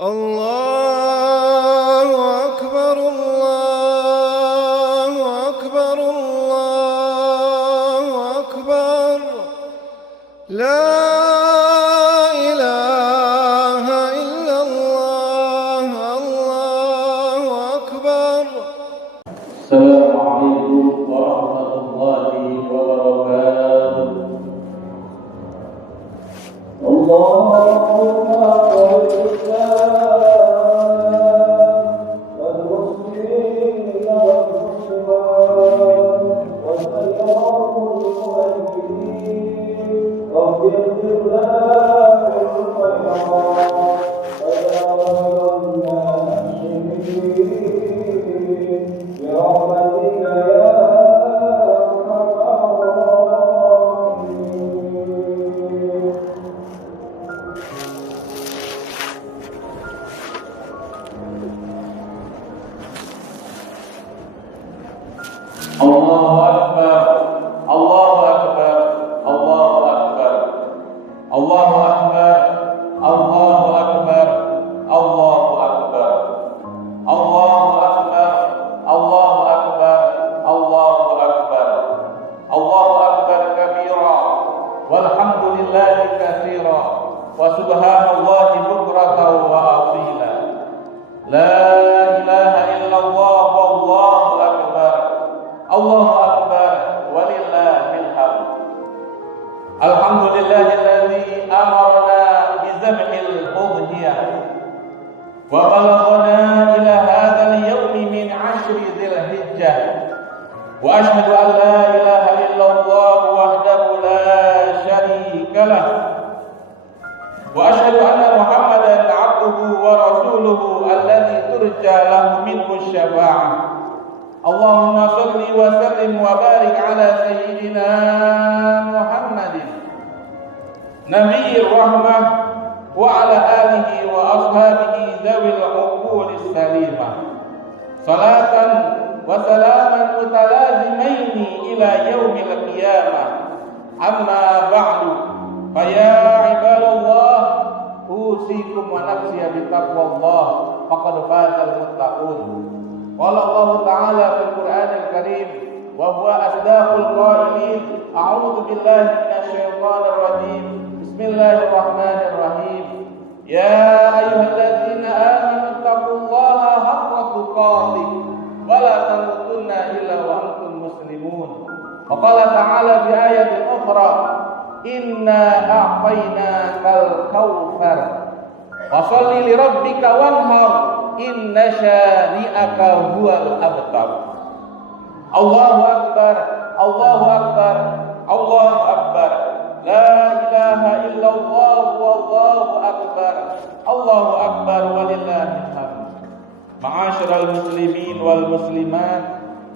الله أكبر الله أكبر الله أكبر لا إله إلا الله الله أكبر. السلام عليكم ورحمة الله وبركاته. الله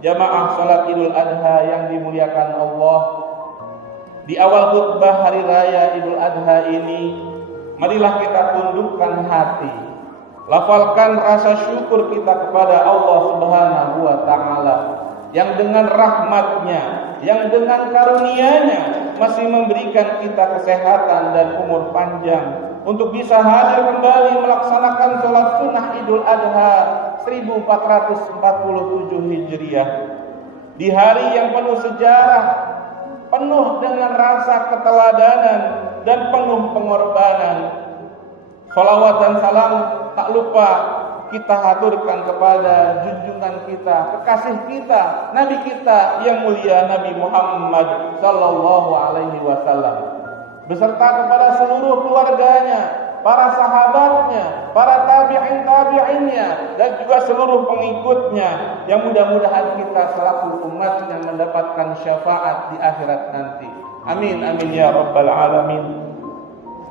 jamaah salat Idul Adha yang dimuliakan Allah. Di awal khutbah hari raya Idul Adha ini, marilah kita tundukkan hati, lafalkan rasa syukur kita kepada Allah Subhanahu wa Ta'ala yang dengan rahmatnya, yang dengan karunia-Nya masih memberikan kita kesehatan dan umur panjang untuk bisa hadir kembali melaksanakan sholat sunnah Idul Adha 1447 Hijriah di hari yang penuh sejarah, penuh dengan rasa keteladanan dan penuh pengorbanan. Sholawat dan salam tak lupa kita haturkan kepada junjungan kita, kekasih kita, Nabi kita yang mulia Nabi Muhammad sallallahu alaihi wasallam, beserta kepada seluruh keluarganya, para sahabatnya, para tabi'in-tabi'innya, dan juga seluruh pengikutnya, yang mudah-mudahan kita selaku umatnya mendapatkan syafaat di akhirat nanti. Amin, amin ya rabbal alamin.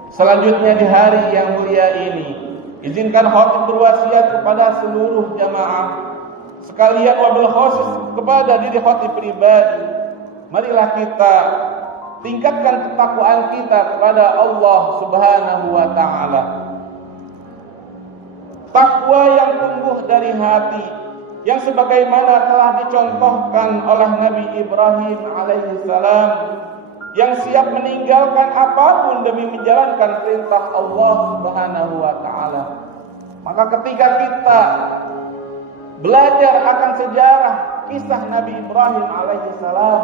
Selanjutnya di hari yang mulia ini, izinkan khatib berwasiat kepada seluruh jamaah sekalian, wabil khusus kepada diri khatib pribadi. Marilah kita tingkatkan ketakwaan kita kepada Allah Subhanahu wa Ta'ala. Takwa yang tumbuh dari hati, yang sebagaimana telah dicontohkan oleh Nabi Ibrahim alaihissalam, yang siap meninggalkan apapun demi menjalankan perintah Allah Subhanahu wa Ta'ala. Maka ketika kita belajar akan sejarah kisah Nabi Ibrahim alaihissalam,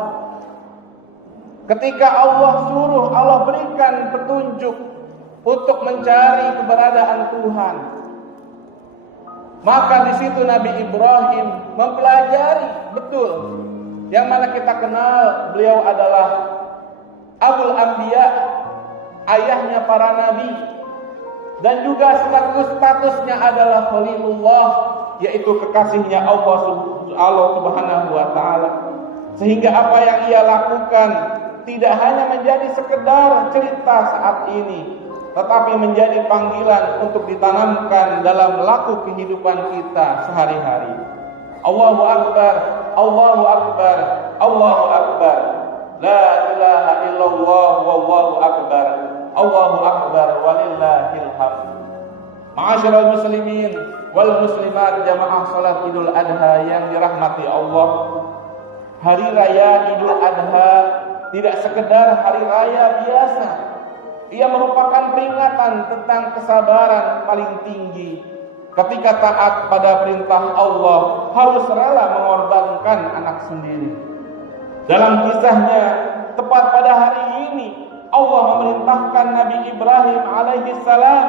ketika Allah suruh, Allah berikan petunjuk untuk mencari keberadaan Tuhan, maka di situ Nabi Ibrahim mempelajari betul, yang mana kita kenal beliau adalah Abul Anbiya, ayahnya para nabi, dan juga statusnya adalah Khalilullah, yaitu kekasihnya Allah Subhanahu wa taala. Sehingga apa yang ia lakukan tidak hanya menjadi sekedar cerita saat ini, tetapi menjadi panggilan untuk ditanamkan dalam laku kehidupan kita sehari-hari. Allahu Akbar, Allahu Akbar, Allahu Akbar. La ilaha illallah wallahu akbar. Allahu akbar walillahil hamd. Ma'asyiral muslimin wal muslimat jamaah salat Idul Adha yang dirahmati Allah. Hari raya Idul Adha tidak sekedar hari raya biasa. Ia merupakan peringatan tentang kesabaran paling tinggi. Ketika taat pada perintah Allah harus rela mengorbankan anak sendiri. Dalam kisahnya, tepat pada hari ini Allah memerintahkan Nabi Ibrahim alaihissalam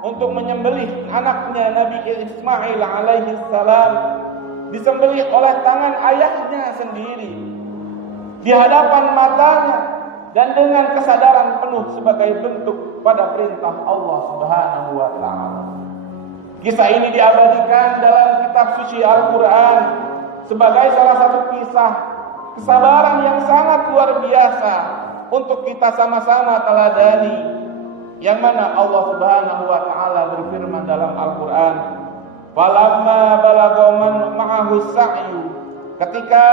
untuk menyembelih anaknya Nabi Ismail alaihissalam, disembelih oleh tangan ayahnya sendiri di hadapan matanya dan dengan kesadaran penuh sebagai bentuk pada perintah Allah Subhanahu wa taala. Kisah ini diabadikan dalam kitab suci Al-Quran sebagai salah satu kisah kesabaran yang sangat luar biasa untuk kita sama-sama teladani, yang mana Allah Subhanahu wa taala berfirman dalam Al-Qur'an, "Falamma balagha ma'ahu sa'yu." Ketika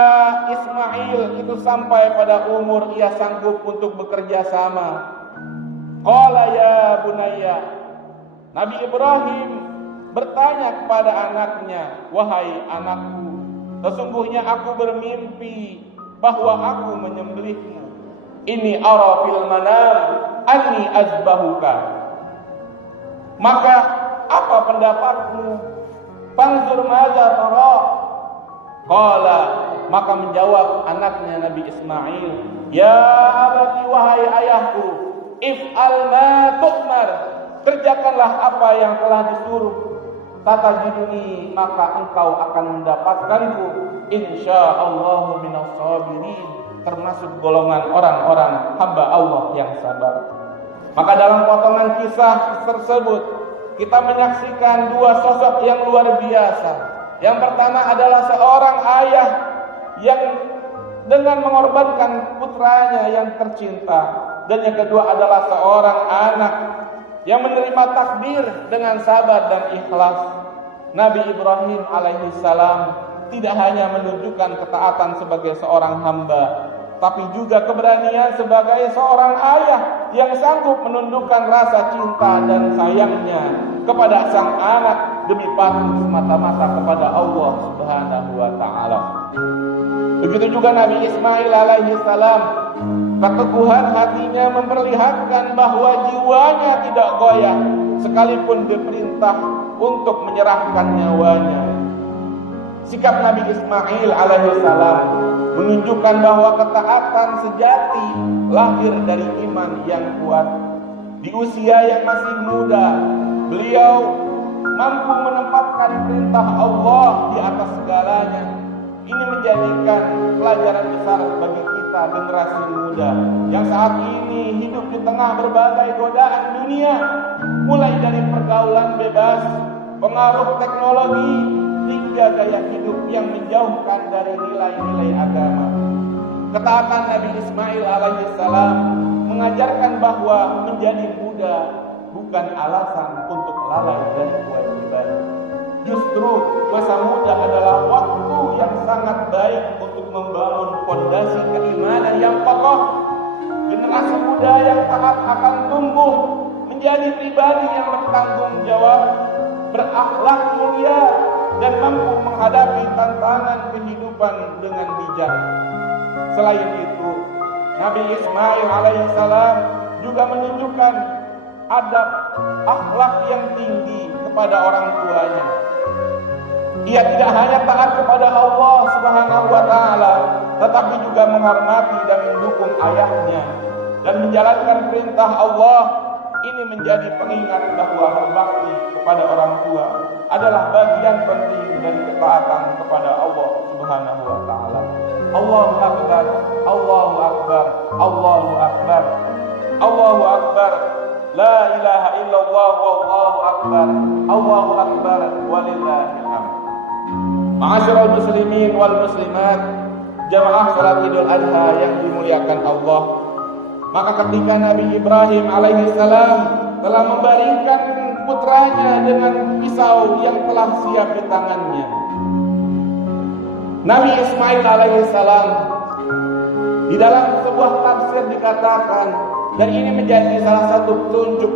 Ismail itu sampai pada umur ia sanggup untuk bekerja sama, qala ya bunayya, Nabi Ibrahim bertanya kepada anaknya, "Wahai anakku, sesungguhnya aku bermimpi bahwa aku menyembelihmu. Ini ara fil manam anni azbahuka." Maka apa pendapatmu? Fanzur madza tara. Qala, maka menjawab anaknya Nabi Ismail, "Ya abati, wahai ayahku, if'al ma tu'mar." Kerjakanlah apa yang telah disuruh. Tatajiduni, maka engkau akan mendapatkanku insyaallah minas sabirin, termasuk golongan orang-orang hamba Allah yang sabar. Maka dalam potongan kisah tersebut kita menyaksikan dua sosok yang luar biasa. Yang pertama adalah seorang ayah yang dengan mengorbankan putranya yang tercinta, dan yang kedua adalah seorang anak yang menerima takdir dengan sabar dan ikhlas. Nabi Ibrahim alaihissalam tidak hanya menunjukkan ketaatan sebagai seorang hamba, tapi juga keberanian sebagai seorang ayah yang sanggup menundukkan rasa cinta dan sayangnya kepada sang anak demi patuh semata-mata kepada Allah Subhanahu wa taala. Begitu juga Nabi Ismail alaihissalam, keteguhan hatinya memperlihatkan bahwa jiwanya tidak goyah sekalipun diperintah untuk menyerahkan nyawanya. Sikap Nabi Ismail alaihissalam menunjukkan bahwa ketaatan sejati lahir dari iman yang kuat. Di usia yang masih muda, beliau mampu menempatkan perintah Allah di atas segalanya. Ini menjadikan pelajaran besar bagi kita generasi muda yang saat ini hidup di tengah berbagai godaan dunia, mulai dari pergaulan bebas, pengaruh teknologi, hingga gaya hidup yang menjauhkan dari nilai-nilai agama. Ketaatan Nabi Ismail alaihissalam mengajarkan bahwa menjadi muda bukan alasan untuk lalai dari kewajiban. Justru masa muda adalah waktu yang sangat baik untuk membangun fondasi keimanan yang kokoh. Generasi muda yang taat akan tumbuh menjadi pribadi yang bertanggung jawab, berakhlak mulia, dan mampu menghadapi tantangan kehidupan dengan bijak. Selain itu, Nabi Ismail alaihissalam juga menunjukkan adab akhlak yang tinggi kepada orang tuanya. Ia tidak hanya taat kepada Allah Subhanahu wa taala, tetapi juga menghormati dan mendukung ayahnya dan menjalankan perintah Allah. Ini menjadi pengingat bahwa berbakti kepada orang tua adalah bagian penting dari ketaatan kepada Allah Subhanahu wa taala. Allahu akbar, Allahu akbar, Allahu akbar. Allahu akbar. La ilaha illallah wallahu akbar. Allahu akbar walillahil hamd. Ma'asyiral muslimin wal muslimat, jamaah salat Idul Adha yang dimuliakan Allah. Maka ketika Nabi Ibrahim alaihissalam telah membaringkan putranya dengan pisau yang telah siap di tangannya, Nabi Ismail alaihissalam di dalam sebuah tafsir dikatakan, dan ini menjadi salah satu petunjuk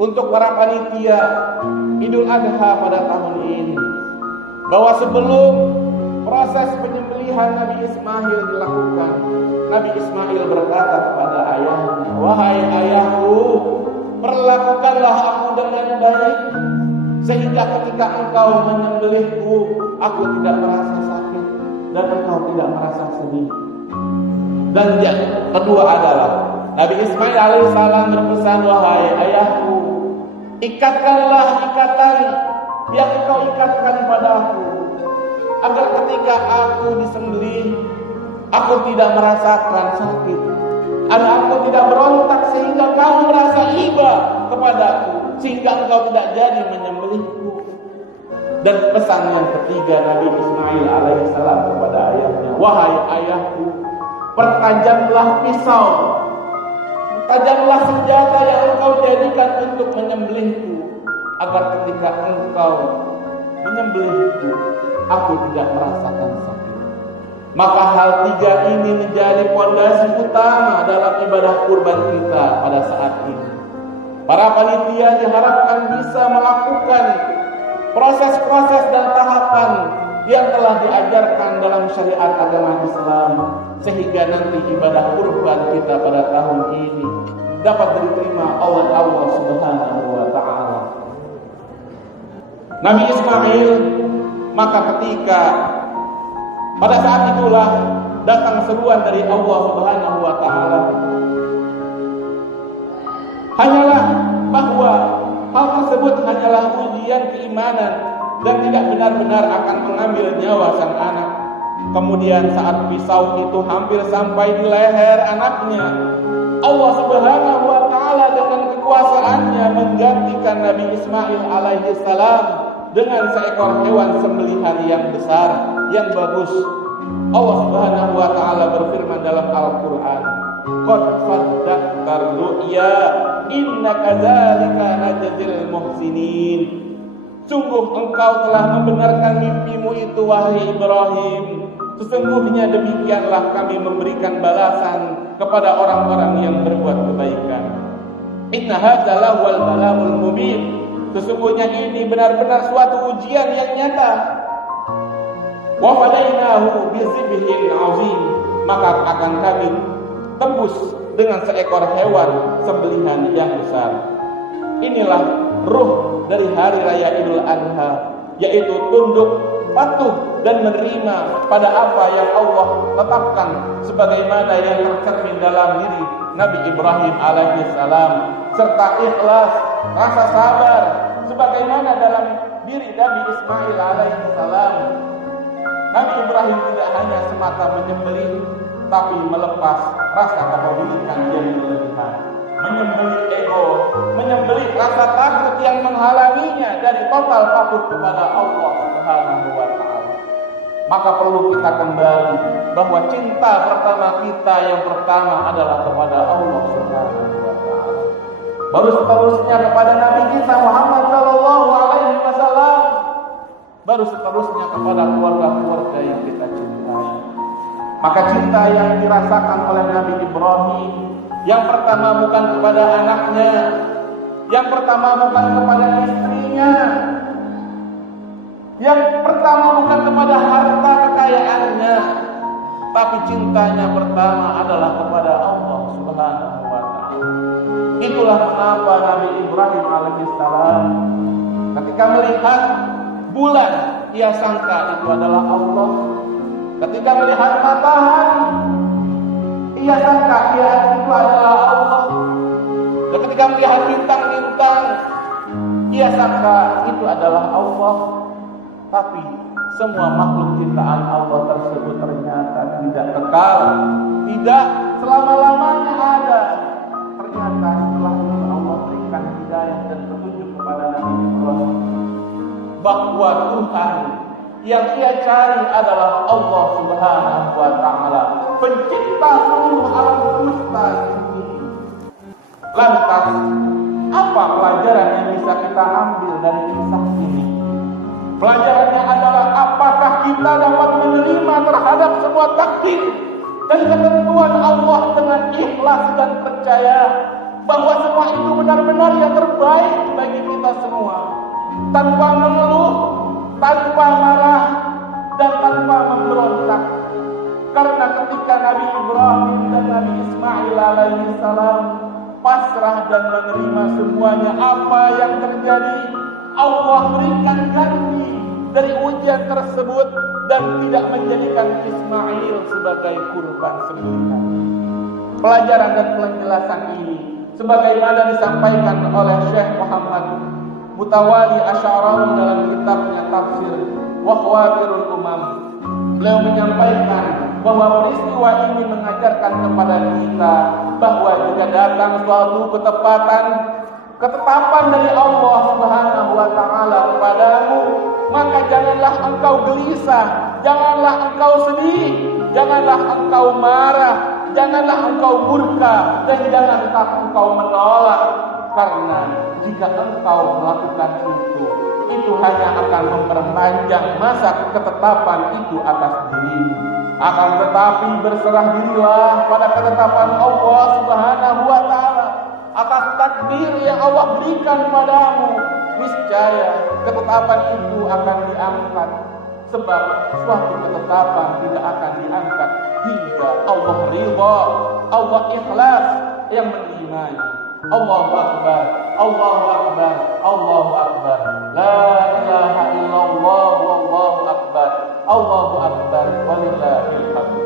untuk para panitia Idul Adha pada tahun ini, bahwa sebelum proses penyembelihan Nabi Ismail dilakukan, Nabi Ismail berkata kepada ayahnya, "Wahai ayahku, perlakukanlah aku dengan baik, sehingga ketika engkau menyembelihku, aku tidak merasa sakit dan engkau tidak merasa sedih." Dan yang kedua adalah Nabi Ismail alaihissalam berpesan, "Wahai ayahku, ikatkanlah ikatan yang engkau ikatkan padaku, agar ketika aku disembelih, aku tidak merasakan sakit, dan aku tidak berontak sehingga kamu merasa iba kepadaku, sehingga engkau tidak jadi menyembelihku." Dan pesan yang ketiga Nabi Ismail alaihissalam kepada ayahnya, "Wahai ayahku, pertajamlah pisau, tajamlah senjata yang engkau jadikan untuk menyembelihku, agar ketika engkau menyembelihku, aku tidak merasakan sakit." Maka hal tiga ini menjadi fondasi utama dalam ibadah kurban kita pada saat ini. Para panitia diharapkan bisa melakukan proses-proses dan tahapan yang telah diajarkan dalam syariat agama Islam, sehingga nanti ibadah kurban kita pada tahun ini dapat diterima oleh Allah Subhanahu wa taala. Nabi Ismail, maka ketika pada saat itulah datang seruan dari Allah Subhanahu wa taala, hanyalah bahwa hal tersebut hanyalah ujian keimanan dan tidak benar-benar akan mengambil nyawa sang anak. Kemudian saat pisau itu hampir sampai di leher anaknya, Allah Subhanahu wa taala dengan kekuasaannya menggantikan Nabi Ismail alaihissalam dengan seekor hewan sembelihan yang besar, yang bagus. Allah Subhanahu wa taala berfirman dalam Al-Qur'an, "Qad saddaqtar ru'ya, inna kadzalika najzil muhsinin." Sungguh engkau telah membenarkan mimpimu itu, wahai Ibrahim. Sesungguhnya demikianlah kami memberikan balasan kepada orang-orang yang berbuat kebaikan. Inna hadza lahul balagul mubin. Sesungguhnya ini benar-benar suatu ujian yang nyata. Wa fadainahu bizibhin azim. Maka akan kami tembus dengan seekor hewan sembelihan yang besar. Inilah ruh dari hari raya Idul Adha, yaitu tunduk, patuh dan menerima pada apa yang Allah tetapkan, sebagaimana yang tercermin dalam diri Nabi Ibrahim alaihissalam, serta ikhlas, rasa sabar, sebagaimana dalam diri Nabi Ismail alaihissalam. Nabi Ibrahim tidak hanya semata menyembelih, tapi melepas rasa kepemilikan yang berlebihan, menyembelih ego, menyembelih rasa takut yang menghalanginya dari total patuh kepada Allah Subhanahu wa taala. Maka perlu kita kembali bahwa cinta pertama kita yang pertama adalah kepada Allah Subhanahu wa taala. Baru seterusnya kepada Nabi kita Muhammad sallallahu alaihi wasallam. Baru seterusnya kepada keluarga-keluarga yang kita cintai. Maka cinta yang dirasakan oleh Nabi Ibrahim, yang pertama bukan kepada anaknya, yang pertama bukan kepada istrinya, yang pertama bukan kepada harta kekayaannya, tapi cintanya pertama adalah kepada Allah Subhanahu wa taala. Itulah mengapa Nabi Ibrahim alaihissalam Ketika melihat bulan, ia sangka itu adalah Allah. Ketika melihat matahari, ia sangka itu adalah Allah. Dan ketika melihat bintang-bintang, ia sangka itu adalah Allah. Tapi semua makhluk ciptaan Allah tersebut ternyata tidak kekal, tidak selama-lamanya ada. Ternyata setelah itu Allah berikan hidayah dan petunjuk kepada Nabi Ibrahim bahwa Tuhan yang ia cari adalah Allah Subhanahu wa Ta'ala, pencipta seluruh alam semesta ini. Lantas, apa pelajaran yang bisa kita ambil dari kisah ini? Pelajarannya adalah apakah kita dapat menerima terhadap semua takdir dan ketentuan Allah dengan ikhlas dan percaya bahwa semua itu benar-benar yang terbaik bagi kita semua, tanpa mengeluh, tanpa marah, dan tanpa memberontak. Karena ketika Nabi Ibrahim dan Nabi Ismail alaihissalam pasrah dan menerima semuanya apa yang terjadi, Allah berikan ganti dari ujian tersebut dan tidak menjadikan Ismail sebagai kurban sembelihan. Pelajaran dan penjelasan ini sebagaimana disampaikan oleh Syekh Muhammad Mutawali Asy'arawi dalam kitabnya Tafsir wa Khawatirul Umam. Beliau menyampaikan bahwa peristiwa ini mengajarkan kepada kita bahwa jika datang suatu ketetapan dari Allah Subhanahu wa Ta'ala kepadamu, maka janganlah engkau gelisah, janganlah engkau sedih, janganlah engkau marah, janganlah engkau murka, dan janganlah engkau menolak. Karena jika engkau melakukan itu hanya akan memperpanjang masa ketetapan itu atas dirimu. Akan tetapi berserah dirilah pada ketetapan Allah Subhanahu wa Ta'ala atas takdir yang Allah berikan padamu. Niscaya ketetapan itu akan diangkat, sebab suatu ketetapan tidak akan diangkat hingga Allah ridha, Allah ikhlas yang menerimanya. Allahu Akbar, Allahu Akbar, Allahu Akbar. La ilaha illallah, wallahu akbar, Allahu Akbar, walillahil hamd.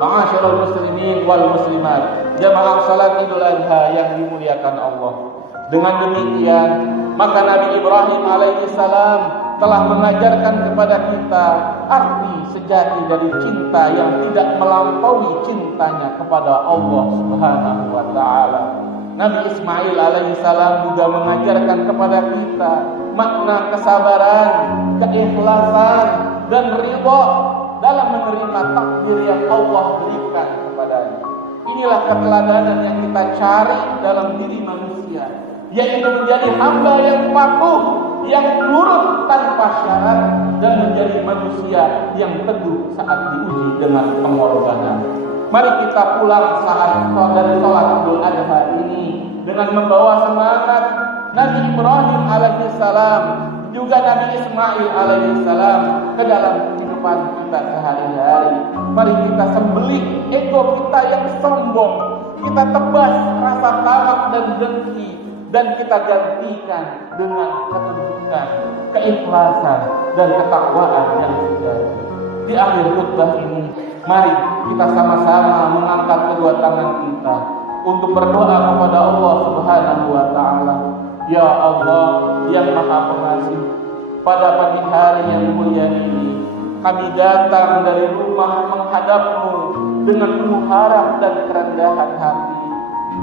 Ma'asyiral muslimin wal muslimat, jamaah salat Idul Adha yang dimuliakan Allah. Dengan demikian, maka Nabi Ibrahim alaihissalam telah mengajarkan kepada kita arti sejati dari cinta yang tidak melampaui cintanya kepada Allah Subhanahu wa Ta'ala. Nabi Ismail alaihissalam juga mengajarkan kepada kita makna kesabaran, keikhlasan, dan ridha dalam menerima takdir yang Allah berikan kepadanya. Inilah keteladanan yang kita cari dalam diri manusia, yaitu menjadi hamba yang patuh, yang nurut tanpa syarat, dan menjadi manusia yang teguh saat diuji dengan pengorbanan. Mari kita pulang saat dari sholat Idul Adha ini dengan membawa semangat Nabi Ibrahim alaihissalam, juga Nabi Ismail alaihissalam ke dalam kehidupan kita sehari-hari. Mari kita sembelih ego kita yang sombong, kita tebas rasa tamak dan dengki, dan kita gantikan dengan ketundukan, keikhlasan, dan ketakwaan yang sejati. Di akhir khutbah ini, mari kita sama-sama mengangkat kedua tangan kita untuk berdoa kepada Allah Subhanahu wa Ta'ala. Ya Allah yang Maha Pengasih, pada pagi hari yang mulia ini kami datang dari rumah menghadap-Mu dengan penuh harap dan kerendahan hati.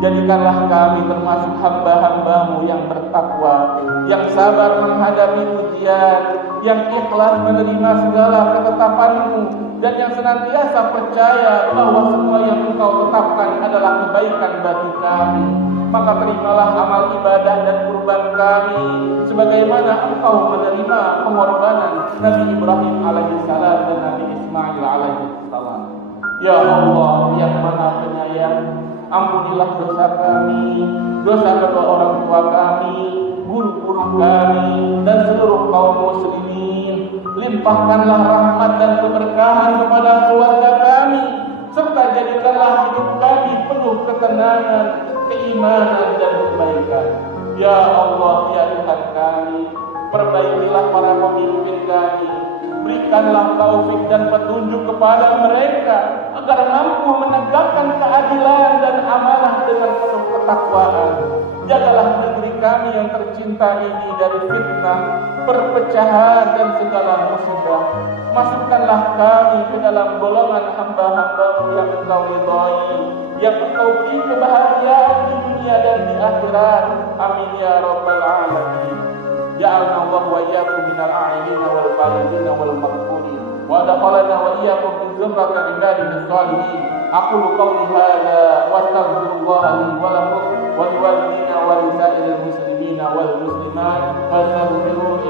Jadikanlah kami termasuk hamba-hamba-Mu yang bertakwa, yang sabar menghadapi ujian, yang ikhlas menerima segala ketetapan-Mu, dan yang senantiasa percaya bahwa semua yang Engkau tetapkan adalah kebaikan bagi kami. Maka terimalah amal ibadah dan kurban kami, sebagaimana Engkau menerima pengorbanan Nabi Ibrahim alaihissalam dan Nabi Ismail alaihissalam. Ya Allah yang Maha Penyayang, ampunilah dosa kami, dosa kedua orang tua kami, guru-guru kami, dan seluruh kaum muslimin. Limpahkanlah rahmat dan keberkahan kepada keluarga kami, serta jadikanlah hidup kami penuh ketenangan, keimanan, dan kebaikan. Ya Allah, ya Tuhan kami, Perbaikilah para pemimpin kami, berikanlah taufik dan petunjuk kepada mereka agar mampu menegakkan keadilan dan amanah dengan penuh ketakwaan. Jagalah negeri kami yang tercinta ini dari fitnah, perpecahan dan segala musibah. Masukkanlah kami ke dalam golongan hamba-hamba yang Engkau ridhai, yang Engkau beri kebahagiaan di dunia dan di akhirat. Amin ya rabbal alamin. Ja'alna Allah wa iyyakum minal a'ilin wal balidin wal maqbulin wa adkhalna wa iyyakum min zumrati ibadihi shalihin. Aqulu qawli hadza wa astaghfirullaha li wa lakum wa liwalidina wa lisa'iril muslimina wal muslimat fastaghfiruhu